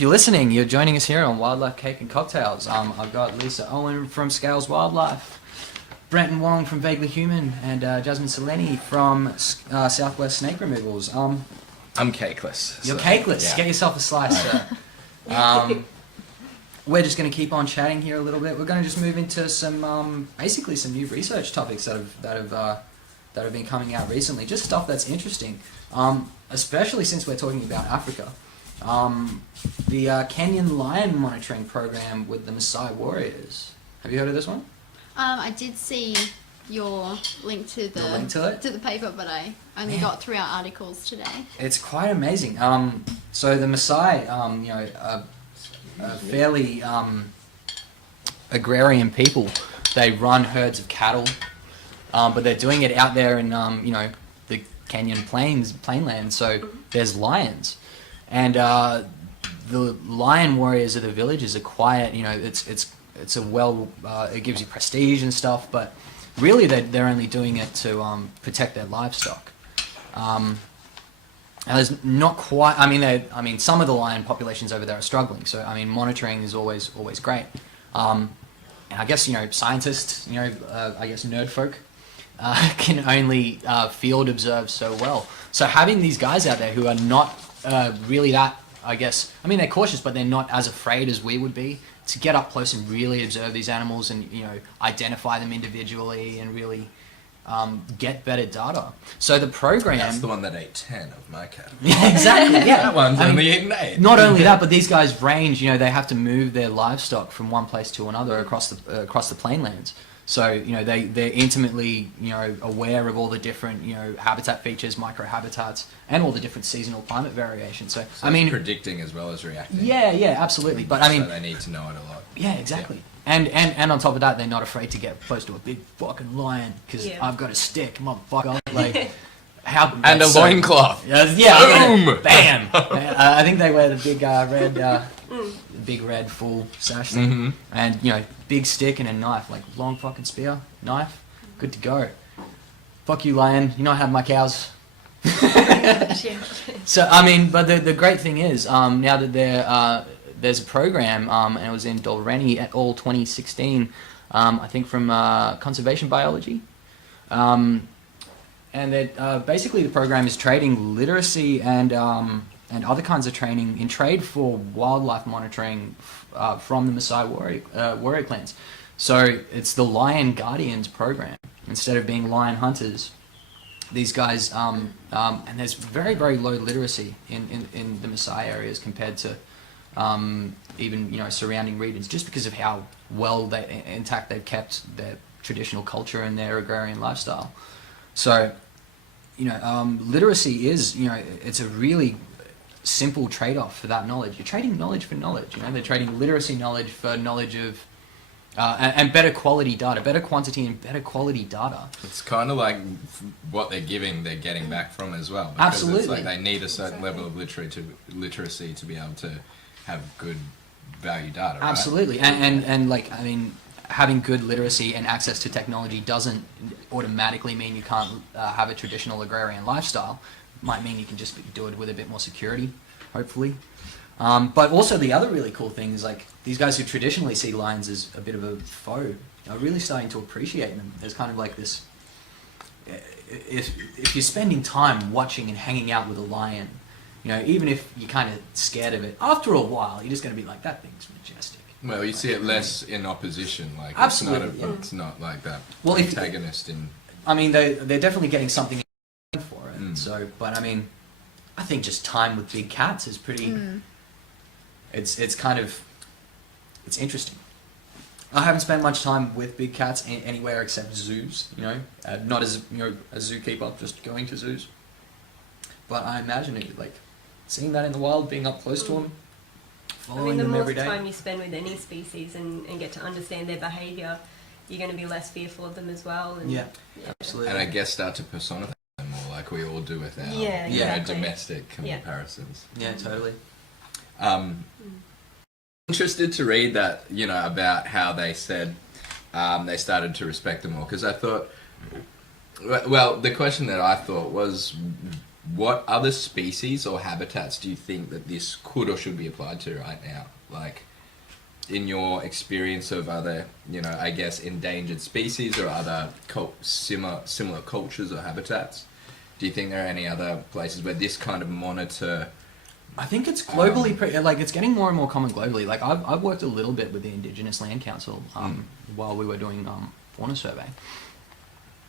if you're listening, you're joining us here on Wildlife Cake and Cocktails. I've got Lisa Owen from Scales Wildlife, Brenton Wong from Vaguely Human, and Jasmine Zelený from Southwest Snake Removals. I'm cakeless. You're cakeless. Yeah. Get yourself a slice, sir. We're just going to keep on chatting here a little bit. We're going to just move into some, basically some new research topics that have been coming out recently. Just stuff that's interesting, especially since we're talking about Africa. The Kenyan lion monitoring program with the Maasai warriors. Have you heard of this one? I did see your link to the paper, but I only got 3 articles today. It's quite amazing. So the Maasai, fairly agrarian people. They run herds of cattle, but they're doing it out there in the Kenyan plainland. So there's lions, and the lion warriors of the villages are quiet. It's a it gives you prestige and stuff, but really they're only doing it to protect their livestock. And there's not quite. I mean, some of the lion populations over there are struggling. So I mean, monitoring is always great. And I guess scientists, I guess nerd folk, can only field observe so well. So having these guys out there who are not really that, I guess, I mean, they're cautious, but they're not as afraid as we would be, to get up close and really observe these animals and identify them individually and really get better data. So the program... That's the one that ate 10 of my cat. Yeah, exactly, yeah. That one's only eaten 8. Not only that, but these guys range, they have to move their livestock from one place to another across the plainlands. So, they're intimately, aware of all the different, habitat features, microhabitats, and all the different seasonal climate variations. So I mean... predicting as well as reacting. Yeah, absolutely. But so they need to know it a lot. Yeah, exactly. Yeah. And on top of that, they're not afraid to get close to a big fucking lion, because I've got a stick, motherfucker. Like, and a loincloth. Yeah. Boom! Bam! I think they wear the big red full sash thing. And, big stick and a knife, like long fucking spear, knife, good to go. Fuck you, lion. You're not having my cows. So, I mean, but the great thing is, now that there's a program, and it was in Dolrenry et al. 2016, I think from Conservation Biology. And that basically the program is trading literacy and other kinds of training in trade for wildlife monitoring from the Maasai warrior clans. So it's the Lion Guardians program. Instead of being lion hunters, these guys, and there's very, very low literacy in the Maasai areas compared to even surrounding regions, just because of how well intact they've kept their traditional culture and their agrarian lifestyle. So, literacy is, it's a really simple trade-off for that knowledge. You're trading knowledge for knowledge. They're trading literacy knowledge for knowledge of and better quality data, better quantity and better quality data. It's kind of like what they're giving, they're getting back from as well. Because Absolutely. It's like they need a certain level of literacy to be able to have good value data. Right? Absolutely, and like, I mean, having good literacy and access to technology doesn't automatically mean you can't have a traditional agrarian lifestyle. Might mean you can just do it with a bit more security, hopefully. But also the other really cool thing is, like, these guys who traditionally see lions as a bit of a foe are really starting to appreciate them. There's kind of like this, if you're spending time watching and hanging out with a lion, even if you're kind of scared of it, after a while you're just going to be like, that thing's majestic. Well, you see it less in opposition. Like, absolutely, it's not like that antagonist in... I mean, they're definitely getting something for it. So, but I mean, I think just time with big cats is pretty... It's interesting. I haven't spent much time with big cats anywhere except zoos, not as, a zookeeper, just going to zoos. But I imagine it, like, seeing that in the wild, being up close to them, following them every day. The more time you spend with any species and get to understand their behaviour, you're going to be less fearful of them as well. And, yeah, absolutely. And I guess start to personify them more, like we all do with our domestic comparisons. Yeah, totally. Interested to read that, about how they said they started to respect them more, because I thought, well, the question that I thought was, what other species or habitats do you think that this could or should be applied to right now? Like, in your experience of other, I guess, endangered species or other similar cultures or habitats, do you think there are any other places where this kind of monitor... I think it's globally, it's getting more and more common globally. Like, I've worked a little bit with the Indigenous Land Council while we were doing fauna survey.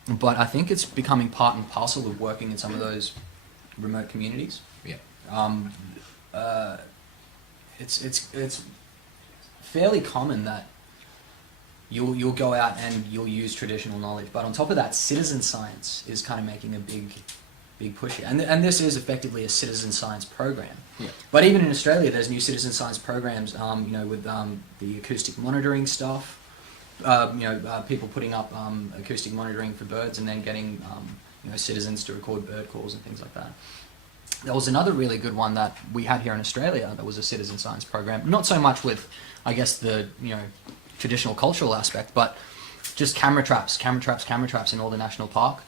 But I think it's becoming part and parcel of working in some of those remote communities. Yeah. It's fairly common that you'll go out and you'll use traditional knowledge, but on top of that, citizen science is kind of making a big push here. And this is effectively a citizen science program. Yeah. But even in Australia, there's new citizen science programs. With the acoustic monitoring stuff. People putting up acoustic monitoring for birds, and then getting citizens to record bird calls and things like that. There was another really good one that we had here in Australia that was a citizen science program. Not so much with, I guess, the traditional cultural aspect, but just camera traps in all the national park.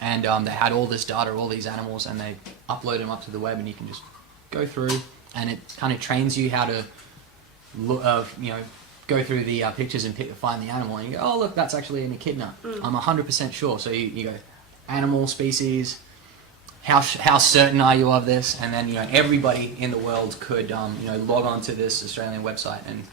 And they had all this data, all these animals, and they upload them up to the web, and you can just go through, and it kind of trains you how to go through the pictures and find the animal, and you go, oh look, that's actually an echidna. I'm 100% sure. So you go, animal, species, how certain are you of this? And then everybody in the world could log on to this Australian website and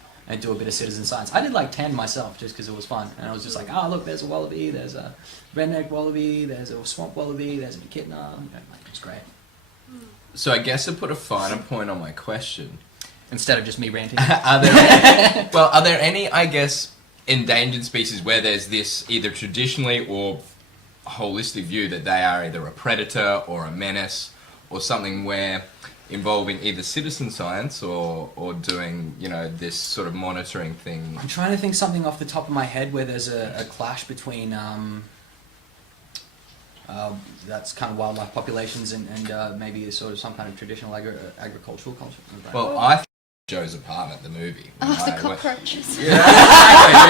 do a bit of citizen science. I did like 10 myself just because it was fun, and I was just like, oh look, there's a wallaby, there's a redneck wallaby, there's a swamp wallaby, there's an echidna. It's great. So I guess to put a finer point on my question, instead of just me ranting. Are there any, I guess, endangered species where there's this either traditionally or holistic view that they are either a predator or a menace or something where involving either citizen science or doing, this sort of monitoring thing? I'm trying to think something off the top of my head where there's a clash between that's kind of wildlife populations and maybe sort of some kind of traditional agricultural culture. Well, I think Joe's apartment, the movie. The cockroaches. Yeah,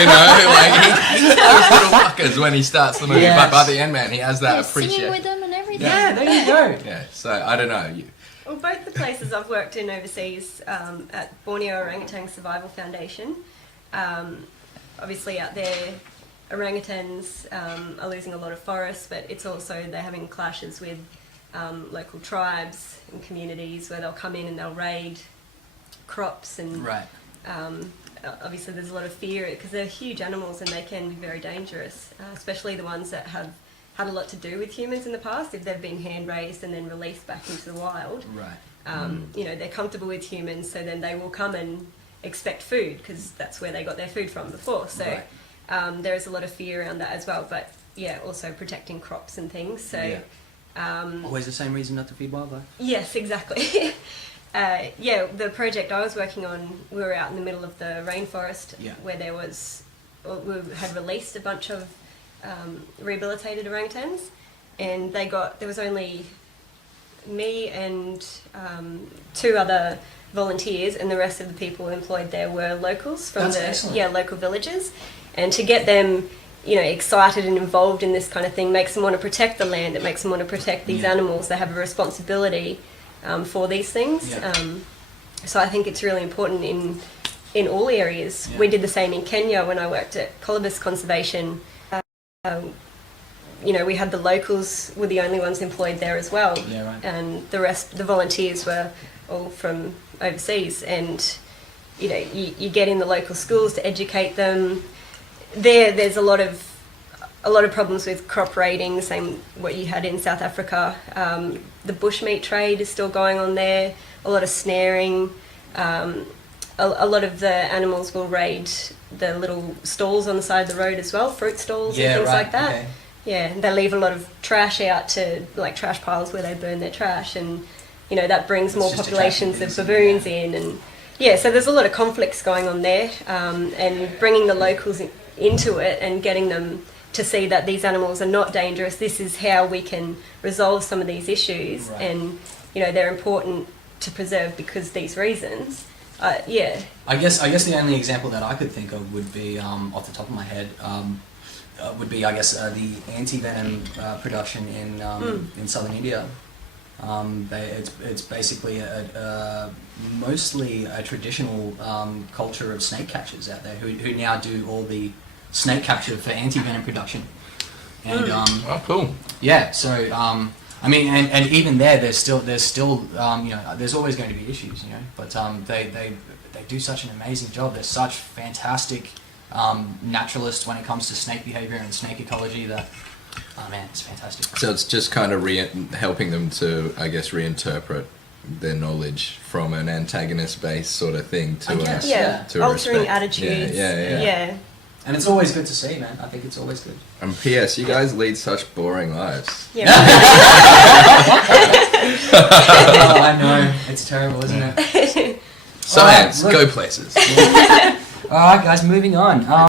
exactly. He those little fuckers when he starts the movie, but by the end, man, he has that appreciation. Singing with them and everything. Yeah, there you go. Yeah, so I don't know. Well, both the places I've worked in overseas, at Borneo Orangutan Survival Foundation, obviously out there, orangutans are losing a lot of forests, but it's also they're having clashes with local tribes and communities where they'll come in and they'll raid crops and right. Obviously there's a lot of fear because they're huge animals and they can be very dangerous, especially the ones that have had a lot to do with humans in the past. If they've been hand raised and then released back into the wild, right. They're comfortable with humans, so then they will come and expect food because that's where they got their food from before. So right. there is a lot of fear around that as well, but yeah, also protecting crops and things. So always the same reason not to feed wildlife. Yes, exactly. The project I was working on, we were out in the middle of the rainforest where we had released a bunch of rehabilitated orangutans, and there was only me and 2 other volunteers, and the rest of the people employed there were locals from local villages, and to get them excited and involved in this kind of thing makes them want to protect the land. It makes them want to protect these animals. They have a responsibility for these things. So I think it's really important in all areas. We did the same in Kenya when I worked at Colobus Conservation. We had the locals were the only ones employed there as well, and the rest, the volunteers, were all from overseas. And you get in the local schools to educate them. There's a lot of problems with crop raiding, same what you had in South Africa. The bushmeat trade is still going on there. A lot of snaring. A lot of the animals will raid the little stalls on the side of the road as well, fruit stalls and things like that. Okay. Yeah, they leave a lot of trash out to trash piles where they burn their trash, and that brings more populations of baboons in, and so there's a lot of conflicts going on there, and bringing the locals into it and getting them to see that these animals are not dangerous. This is how we can resolve some of these issues, and they're important to preserve because these reasons. I guess the only example that I could think of would be off the top of my head would be the anti-venom production in southern India. It's basically mostly a traditional culture of snake catchers out there who now do all the snake capture for anti-venom production. And oh, cool. Yeah, so I mean, and even there's still there's always going to be issues, but they do such an amazing job. They're such fantastic naturalists when it comes to snake behavior and snake ecology that, oh man, it's fantastic. So it's just kind of helping them to, I guess, reinterpret their knowledge from an antagonist-based sort of thing to to altering respect. attitudes. Yeah. And it's always good to see, man. I think it's always good. And P.S. You guys lead such boring lives. Yeah. Oh, I know. It's terrible, isn't it? Science, Look. go places. All right, guys, moving on.